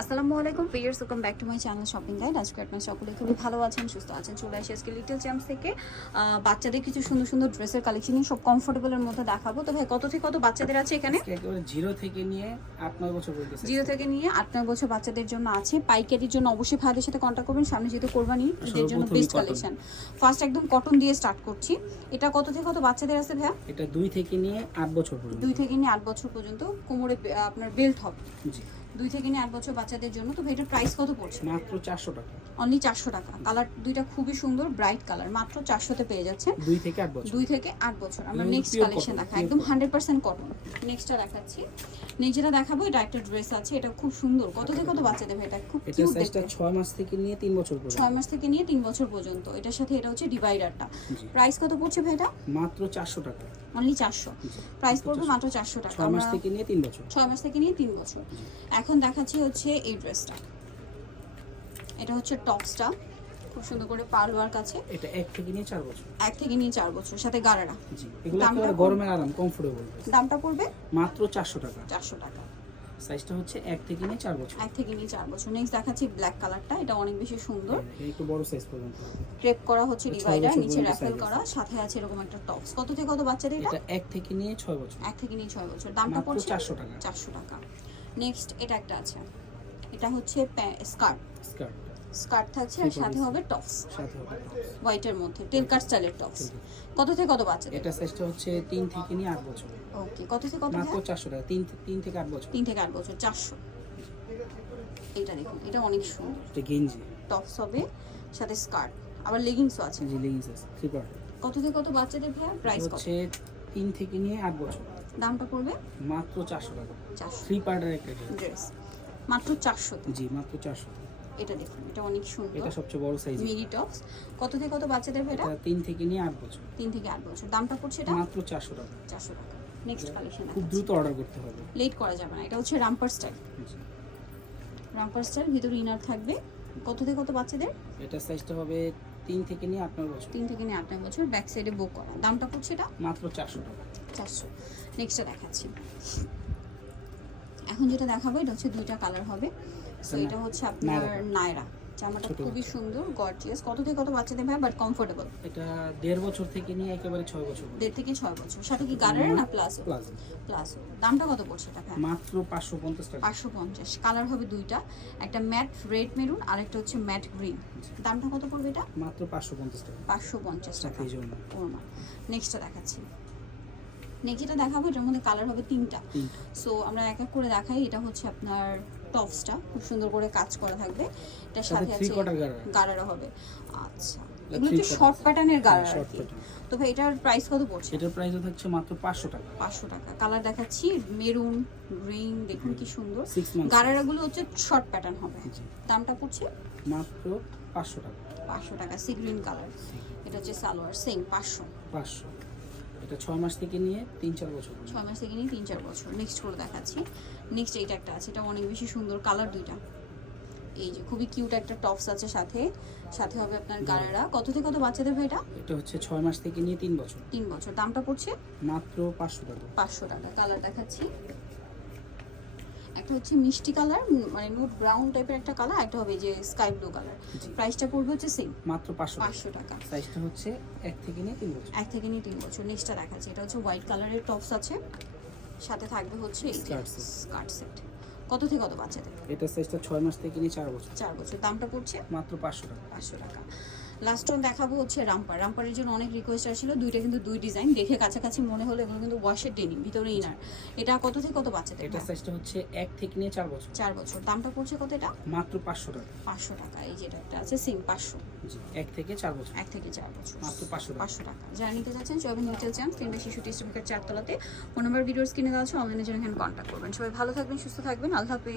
আসসালামু আলাইকুম viewers welcome back to my channel shopping guide আজকে আপনার সকলে খুবই ভালো আছেন সুস্থ আছেন চলে আসি আজকে লিটল চ্যাম্পস থেকে। বাচ্চাদের কিছু সুন্দর সুন্দর ড্রেসের কালেকশন সব কমফোর্টেবলের মধ্যে দেখাবো। তো ভাই কত থেকে কত বাচ্চাদের আছে এখানে? জিরো থেকে নিয়ে আট নয় বছর পর্যন্ত জিরো থেকে নিয়ে আট নয় বছর বাচ্চাদের জন্য আছে। পাইকারির জন্য অবশ্যই ভাইদের সাথে কন্ট্যাক্ট করবেন। সামনে যেহেতু কোরবানি ঈদের জন্য বেস্ট কালেকশন ফার্স্ট একদম কটন দিয়ে স্টার্ট করছি। এটা কত থেকে কত বাচ্চাদের আছে ভাইয়া? এটা দুই থেকে নিয়ে আট বছর পর্যন্ত। দুই থেকে নিয়ে আট বছর পর্যন্ত কোমরে আপনার বেল্ট হবে। জি। দুই থেকে নিয়ে আট বছর বাচ্চাদের জন্য। তো ভাই এটার প্রাইস কত পড়ছে? মাত্র চারশো টাকা। অনলি চারশো টাকা। কালার দুইটা খুবই সুন্দর ব্রাইট কালার মাত্র চারশোতে পেয়ে যাচ্ছে দুই থেকে আট বছর। দুই থেকে আট বছর। আমরা নেক্সট কালেকশন দেখা। একদম। হান্ড্রেড পার্সেন্ট কটন নেক্সটটা দেখাচ্ছি। নেক্সটটা দেখাবো এটা একটা ড্রেস আছে। এটা খুব সুন্দর। কত থেকে কত বাচ্চা দেবে এটা খুব এটা কিউট দেখতে। ছয় মাস থেকে নিয়ে তিন বছর পর্যন্ত। ছয় মাস থেকে নিয়ে তিন বছর পর্যন্ত। এটার সাথে এটা হচ্ছে ডিভাইডারটা প্রাইস কত পড়ছে ভাই এটা? মাত্র চারশো টাকা। অনলি চারশো। প্রাইস পড়বে মাত্র চারশো টাকা। ছয় মাস থেকে নিয়ে তিন বছর। ছয় মাস থেকে নিয়ে তিন বছর। এখন দেখাচ্ছি হচ্ছে এই ড্রেসটা। এটা হচ্ছে টপসটা খুব সুন্দর করে পালোয়ার কাছে। এটা এক থেকে নিয়ে চার বছর। এক থেকে নিয়ে চার বছর সাথে গারারা। জি এগুলো একেবারে আরাম কমফোর্টেবল দামটা পড়বে? মাত্র চারশো টাকা। চারশো টাকা। সাইজটা হচ্ছে এক থেকে নিয়ে চার বছর। এক থেকে নিয়ে চার বছর। নেক্সট দেখাচ্ছি ব্ল্যাক কালারটা এটা অনেক বেশি সুন্দর। এটা একটু বড় সাইজ পর্যন্ত ক্রেপ করা হচ্ছে ডিভাইডার নিচে র্যাফেল করা সাথে আছে এরকম একটা টপস কত থেকে কত বাচ্চাদের এটা? এটা এক থেকে নিয়ে ছয় বছর। এক থেকে নিয়ে ছয় বছর। দামটা পড়ছে চারশো টাকা। চারশো টাকা। নেক্সট এটা একটা আছে। এটা হচ্ছে স্কার্ট স্কার্ট স্কার্ট থাকছে আর সাথে হবে টপস। সাথে হবে হোয়াইটের মধ্যে টেল কাট স্টাইলের টপস। কত থেকে কত বাচ্চাদের? এটা সাইজটা হচ্ছে তিন থেকে নিয়ে আট বছর। ওকে কত থেকে কত মাত্র ভাইয়া? চারশো টাকা তিন তিন থেকে আট বছর। তিন থেকে আট বছর চারশো। এটা দেখুন এটা অনেক সুন্দর। এটা গেঞ্জি। টপস হবে সাথে স্কার্ট আবার লেগিংসও আছে। জি লেগিংস আছে থ্রি কত থেকে কত বাচ্চাদের ভাইয়া? প্রাইস কত? হচ্ছে তিন থেকে নিয়ে আট বছর। দামটা পড়বে? মাত্র চারশো টাকা। থ্রি পার্টের একটা ড্রেস মাত্র চারশো জি মাত্র চারশো। এটা দেখুন এটা অনেক সুন্দর। এটা সবচেয়ে বড় সাইজ মিনি টপস। কত থেকে কত বাচ্চাদের এটা? এটা তিন থেকে নিয়ে আট বছর। তিন থেকে আট বছর। দামটা পড়ছে এটা? মাত্র চারশো টাকা। চারশো টাকা। নেক্সট কালেকশন খুব দ্রুত অর্ডার করতে হবে। লেট করা যাবে না। এটা হচ্ছে রামপার স্টাইল। রামপার স্টাইল ভিতরে ইনার থাকবে। কত থেকে কত বাচ্চাদের? এটা সাইজটা হবে তিন থেকে নিয়ে আট নয় বছর। তিন থেকে নিয়ে আট নয় বছর ব্যাক সাইডে বুক করা। দামটা পড়ছে এটা? মাত্র চারশো টাকা। চারশো। নেক্সটটা দেখাচ্ছি। এখন যেটা দেখাবো এটা হচ্ছে দুইটা কালার হবে। সো এটা হচ্ছে আপনার নায়রা। জামাটা খুবই সুন্দর গর্জিয়াস কত থেকে কত বাচ্চাদের ভাই বাট কমফোর্টেবল এটা দেড় বছর থেকে নিয়ে একেবারে ছয় বছর দেড় থেকে ছয় বছর। সাথে কি গার্ডার না প্লাস প্লাস প্লাস দামটা কত পড়ছে এটা ভাই মাত্র পাঁচশো পঞ্চাশ টাকা। পাঁচশো পঞ্চাশ। কালার হবে দুইটা। একটা ম্যাট রেড মেরুন আর একটা হচ্ছে ম্যাট গ্রিন দামটা কত পড়বে এটা? মাত্র পাঁচশো পঞ্চাশ টাকা। পাঁচশো পঞ্চাশ টাকা। নেক্সটটা দেখাচ্ছি। নেক্সট যেটা দেখাবো এটার মধ্যে কালার হবে তিনটা। সো আমরা এক এক করে দেখাই। এটা হচ্ছে আপনার টপসটা খুব সুন্দর করে কাজ করা থাকবে। এটা সাথে আছে গারারা হবে। আচ্ছা। এগুলো হচ্ছে শর্ট প্যাটার্নের গারারা আর কি। তো ভাই এটার প্রাইস কত পড়ছে? এটার প্রাইস হচ্ছে মাত্র পাঁচশো টাকা। পাঁচশো টাকা। কালার দেখাচ্ছি মেরুন গ্রিন দেখুন কি সুন্দর। গারারাগুলো হচ্ছে শর্ট প্যাটার্ন হবে। দামটা পড়ছে? মাত্র পাঁচশো টাকা। পাঁচশো টাকা সি গ্রিন কালার এটা হচ্ছে সালোয়ার সেম পাঁচশো। পাঁচশো। এটা ছয় মাস থেকে নিয়ে তিন চার বছর পর্যন্ত। ছয় মাস থেকে নিয়ে তিন চার বছর। নেক্সট করে দেখাচ্ছি। নেক্সট এইটা একটা আছে এটা অনেক বেশি সুন্দর কালার দুইটা। এই যে খুবই কিউট একটা টপস আছে সাথে। সাথে হবে আপনার গারারা কত থেকে কত বাচ্চাদের ভাই এটা? এটা হচ্ছে ছয় মাস থেকে নিয়ে তিন বছর। তিন বছর। দামটা পড়ছে? মাত্র পাঁচশো টাকা। পাঁচশো টাকা। কালার দেখাচ্ছি। একটা হচ্ছে মিষ্টি কালার মানে নুট ব্রাউন টাইপের একটা কালার একটা হবে যে স্কাই ব্লু কালার। প্রাইসটা পড়বে হচ্ছে সেম মাত্র পাঁচশো পাঁচশো টাকা। সাইজটা হচ্ছে এক থেকে নিয়ে তিন বছর। এক থেকে নিয়ে তিন বছর। নেক্সটটা দেখাচ্ছি। এটা হচ্ছে হোয়াইট কালারের টপস আছে। সাথে থাকবে হচ্ছে স্কার্ট সেট কত থেকে কত বাচ্চাদের? এটা সাইজটা ছয় মাস থেকে নিয়ে চার বছর। চার বছর। দামটা পড়ছে? মাত্র পাঁচশো টাকা। পাঁচশো টাকা। লাস্ট ওয়ান দেখাবো হচ্ছে রামপার রামপারের জন্য অনেক রিকোয়েস্ট আসছিল। দুইটা কিন্তু দুই ডিজাইন দেখে কাছাকাছি মনে হলো এগুলো কিন্তু ওয়াশের ডেনিম ভিতরে ইনার এটা কত থেকে কত বাচ্চাদের এটা সাইজটা হচ্ছে এক থেকে নিয়ে চার বছর। চার বছর। দামটা পড়ছে কত এটা? মাত্র পাঁচশো টাকা। পাঁচশো টাকা। এই যেটা একটা আছে সিম পাঁচশো। এক থেকে চার বছর। এক থেকে চার বছর। মাত্র পাঁচশো টাকা। পাঁচশো টাকা। যারা নিতে চাচ্ছেন চবেন নিতে চান কিংবা শিশু টেস্ট চারতলাতে। ফোন নাম্বার ভিডিওস কিনে দেওয়া আছে অনলাইনে জন্য এখানে কন্ট্যাক্ট করবেন। সবাই ভালো থাকবেন সুস্থ থাকবেন। আল্লাহ হাফিজ।